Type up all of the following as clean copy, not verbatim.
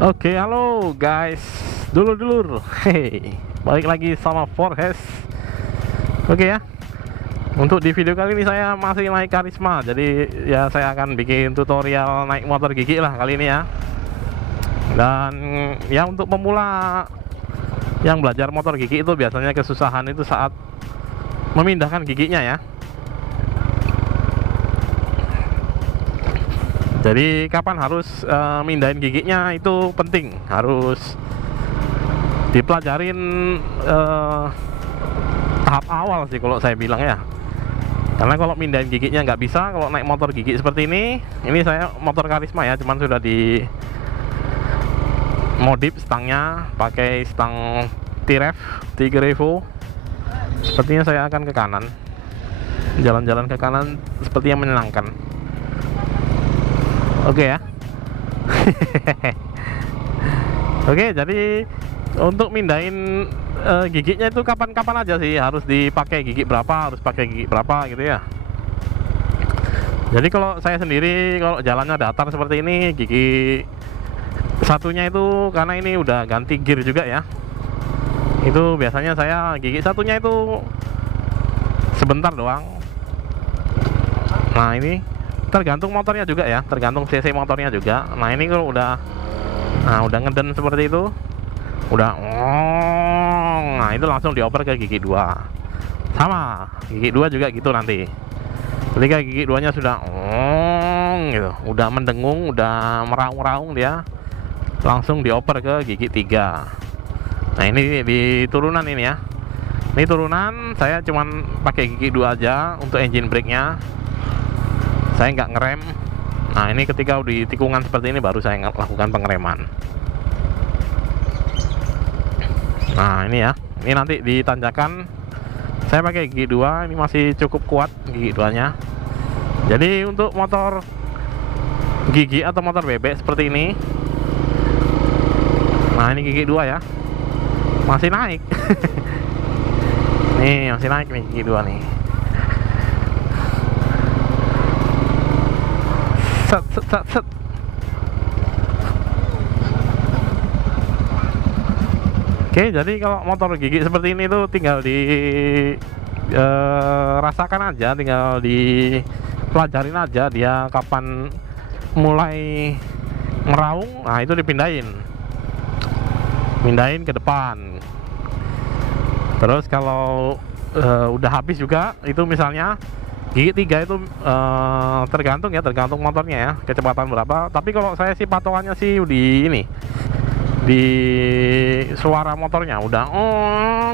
Oke, halo guys, dulur-dulur. Hey, balik lagi sama Forhes. Oke ya. Untuk di video kali ini saya masih naik Karisma. Jadi ya saya akan bikin tutorial naik motor gigi lah kali ini ya. Dan ya untuk pemula yang belajar motor gigi itu biasanya kesusahan itu saat memindahkan giginya ya. Jadi kapan harus mindahin giginya itu penting, harus dipelajarin tahap awal sih kalau saya bilang ya. Karena kalau mindahin giginya nggak bisa, kalau naik motor gigi seperti ini saya motor Karisma ya, cuman sudah di modif stangnya pakai stang T-Rev 3 Revo. Sepertinya saya akan ke kanan, jalan-jalan ke kanan sepertinya menyenangkan. Oke ya. Oke, jadi untuk mindahin giginya itu kapan-kapan aja sih, harus dipakai gigi berapa, harus pakai gigi berapa gitu ya. Jadi kalau saya sendiri, kalau jalannya datar seperti ini, gigi satunya itu karena ini udah ganti gear juga ya, itu biasanya saya gigi satunya itu sebentar doang. Nah ini tergantung motornya juga ya, tergantung cc motornya juga. Nah ini kalau udah ngeden seperti itu, udah nah itu langsung dioper ke gigi 2. Sama gigi 2 juga gitu nanti. Ketika gigi 2 nya sudah gitu, udah mendengung, udah meraung-raung, dia langsung dioper ke gigi 3. Nah ini di turunan ini ya. Ini turunan saya cuman pakai gigi 2 aja untuk engine brake nya, saya nggak ngerem. Nah ini ketika di tikungan seperti ini baru saya lakukan pengereman. Nah ini ya, ini nanti di tanjakan saya pakai gigi 2, ini masih cukup kuat gigi 2 nya. Jadi untuk motor gigi atau motor bebek seperti ini, nah ini gigi 2 ya, masih naik. Nih masih naik nih gigi 2 nih. Set, set, set, set. Oke, jadi kalau motor gigi seperti ini tuh tinggal di rasakan aja, tinggal di pelajarin aja dia kapan mulai meraung. Nah itu dipindahin ke depan. Terus kalau udah habis juga itu, misalnya gigi 3 itu tergantung motornya ya, kecepatan berapa. Tapi kalau saya sih patokannya sih di ini, di suara motornya udah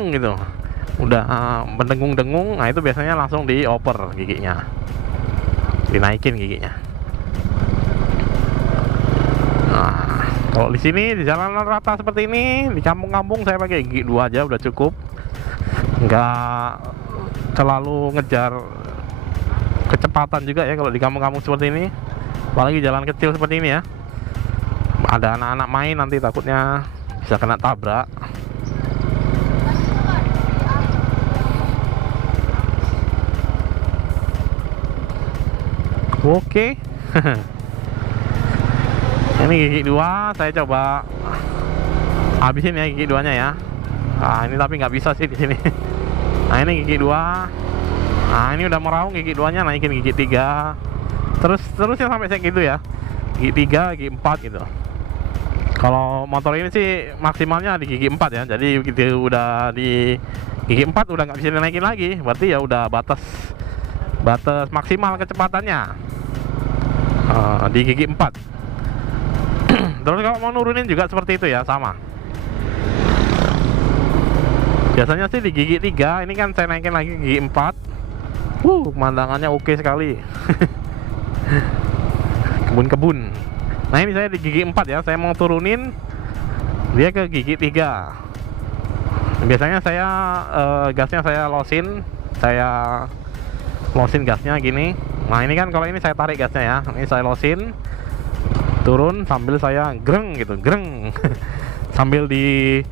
gitu, udah mendengung-dengung. Nah itu biasanya langsung dioper giginya, dinaikin giginya. Nah kalau di sini di jalanan rata seperti ini, di kampung-kampung saya pakai gigi 2 aja udah cukup, nggak terlalu ngejar kecepatan juga ya kalau di kampung-kampung seperti ini, apalagi jalan kecil seperti ini ya. Ada anak-anak main nanti takutnya bisa kena tabrak. Oke. Ini gigi 2 saya coba habisin ya, gigi 2 nya ya. Nah ini tapi nggak bisa sih di sini. Nah ini gigi 2. Nah ini udah meraung gigi 2 nya, naikin gigi 3. Terus ya sampai saya gitu ya, gigi 3, gigi 4 gitu. Kalau motor ini sih maksimalnya di gigi 4 ya. Jadi begitu udah di gigi 4 udah nggak bisa dinaikin lagi, berarti ya udah batas maksimal kecepatannya di gigi 4. Terus kalau mau nurunin juga seperti itu ya, sama. Biasanya sih di gigi 3, ini kan saya naikin lagi gigi 4. Pemandangannya oke sekali. Kebun-kebun. Nah ini saya di gigi 4 ya, saya mau turunin dia ke gigi 3. Biasanya saya gasnya saya losin gasnya gini. Nah ini kan kalau ini saya tarik gasnya ya, ini saya losin, turun sambil saya greng gitu, greng. sambil di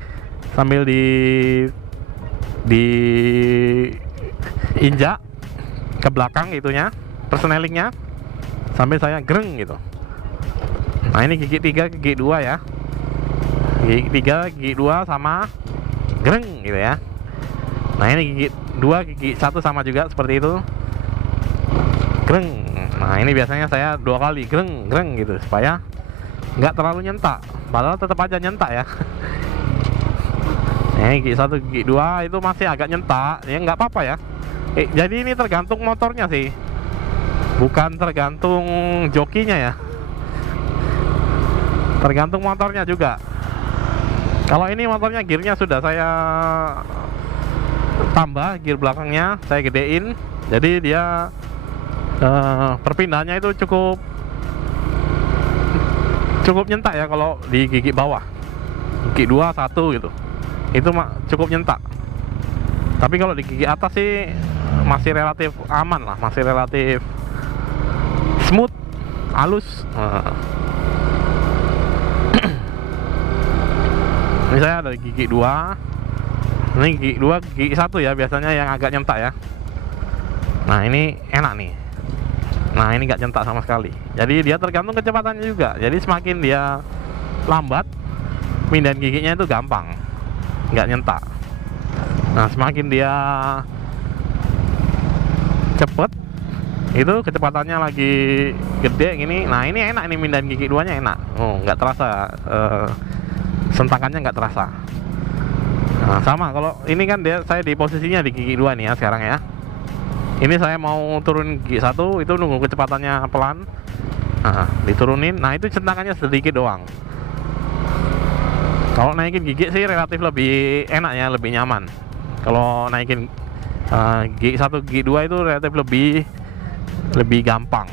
injak ke belakang itunya, persnelingnya, sambil saya greng gitu. Nah ini gigi 3, gigi 2 ya. Gigi 3, gigi 2 sama greng gitu ya. Nah ini gigi 2, gigi 1 sama juga seperti itu, greng. Nah ini biasanya saya 2 kali greng greng gitu supaya nggak terlalu nyentak, padahal tetap aja nyentak ya. Ini gigi 1, gigi 2 itu masih agak nyentak ya, nggak apa-apa ya. Jadi ini tergantung motornya sih, bukan tergantung jokinya ya, tergantung motornya juga. Kalau ini motornya gearnya sudah saya tambah, gear belakangnya saya gedein, jadi dia perpindahannya itu cukup nyentak ya. Kalau di gigi bawah, gigi 2, 1 gitu, itu cukup nyentak. Tapi kalau di gigi atas sih masih relatif aman lah, masih relatif smooth, halus. Ini saya ada gigi 2. Ini gigi 2, gigi 1 ya biasanya yang agak nyentak ya. Nah ini enak nih. Nah ini nggak nyentak sama sekali. Jadi dia tergantung kecepatannya juga. Jadi semakin dia lambat, pindahin giginya itu gampang, nggak nyentak. Nah semakin dia cepet, itu kecepatannya lagi gede gini. Nah ini enak nih, mindahin gigi 2-nya enak. Oh nggak terasa, sentakannya nggak terasa. Nah sama kalau ini kan saya di posisinya di gigi 2 nih ya sekarang ya. Ini saya mau turun gigi 1, itu nunggu kecepatannya pelan. Nah diturunin, nah itu sentakannya sedikit doang. Kalau naikin gigi sih relatif lebih enak ya, lebih nyaman. Kalau naikin gigi 1, gigi 2 itu relatif lebih gampang.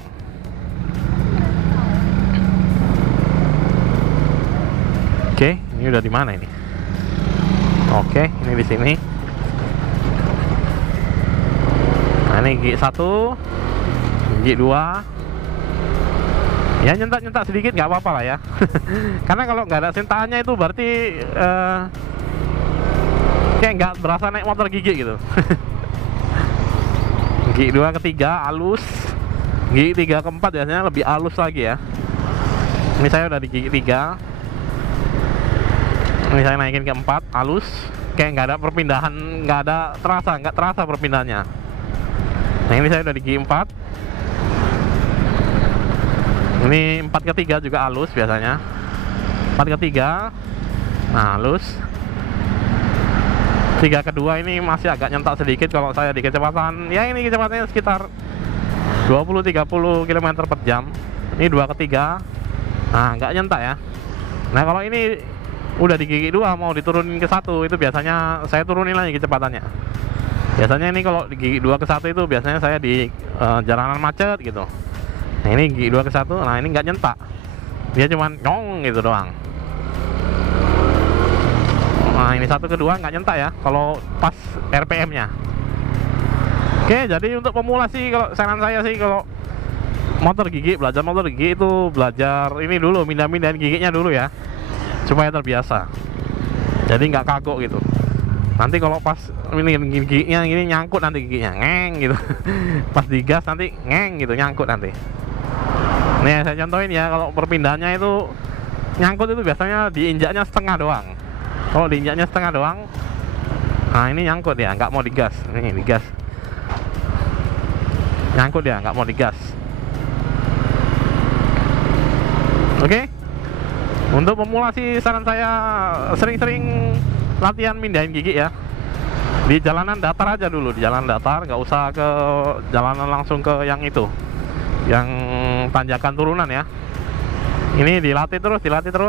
Oke, ini udah di mana ini? Oke, ini di sini. Nah, ini gigi 1, gigi 2. Ya nyentak-nyentak sedikit nggak apa-apa lah ya. Karena kalau nggak ada sentakannya itu berarti kayak nggak berasa naik motor gigi gitu. Gigi 2 ke 3 halus, gigi 3 ke 4 biasanya lebih halus lagi ya. Ini saya udah di gigi 3. Ini saya naikin ke 4 halus, kayak nggak ada perpindahan, nggak terasa perpindahannya. Nah ini saya udah di gigi 4. Ini 4 ke 3 juga halus biasanya. 4 ke 3, nah halus. 3 ke 2 ini masih agak nyentak sedikit kalau saya di kecepatan. Ya ini kecepatannya sekitar 20-30 km per jam. Ini 2 ke 3, nah nggak nyentak ya. Nah kalau ini udah di gigi 2 mau diturunin ke 1, itu biasanya saya turunin lagi kecepatannya. Biasanya ini kalau di gigi 2 ke 1 itu biasanya saya di jalanan macet gitu. Nah ini gigi 2 ke 1, nah ini nggak nyentak, dia cuman nyong gitu doang. Nah ini 1 ke 2 nggak nyentak ya kalau pas RPM nya. Oke, jadi untuk pemula sih, kalau saran saya sih, kalau belajar motor gigi itu belajar ini dulu, mindahin giginya dulu ya, supaya terbiasa, jadi nggak kagok gitu. Nanti kalau pas ini giginya gini nyangkut, nanti giginya ngeng gitu. Pas digas nanti ngeng gitu, nyangkut nanti. Nih saya contohin ya, kalau perpindahannya itu nyangkut itu biasanya diinjaknya setengah doang. Kalau diinjaknya setengah doang, nah ini nyangkut ya, nggak mau digas. Ini digas, nyangkut ya, nggak mau digas. Oke. Untuk pemula sih saran saya sering-sering latihan mindahin gigi ya. Di jalanan datar aja dulu, di jalan datar, nggak usah ke jalanan langsung ke yang itu, yang tanjakan turunan ya. Ini dilatih terus,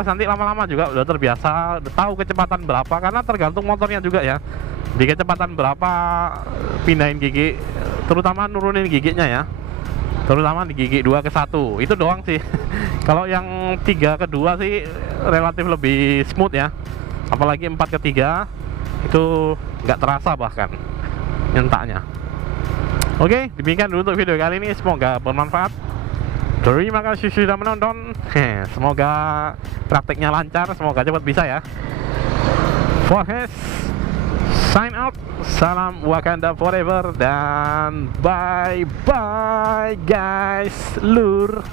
nanti lama-lama juga udah terbiasa, udah tahu kecepatan berapa, karena tergantung motornya juga ya. Di kecepatan berapa pindahin gigi, terutama nurunin giginya ya. Terutama di gigi 2 ke 1, itu doang sih. Kalau yang 3 ke 2 sih relatif lebih smooth ya. Apalagi 4 ke 3 itu nggak terasa bahkan nyentaknya. Oke, demikian dulu untuk video kali ini, semoga bermanfaat. Terima kasih sudah menonton. Semoga prakteknya lancar, semoga cepat bisa ya. Forhes sign out. Salam Wakanda forever dan bye bye guys, lur.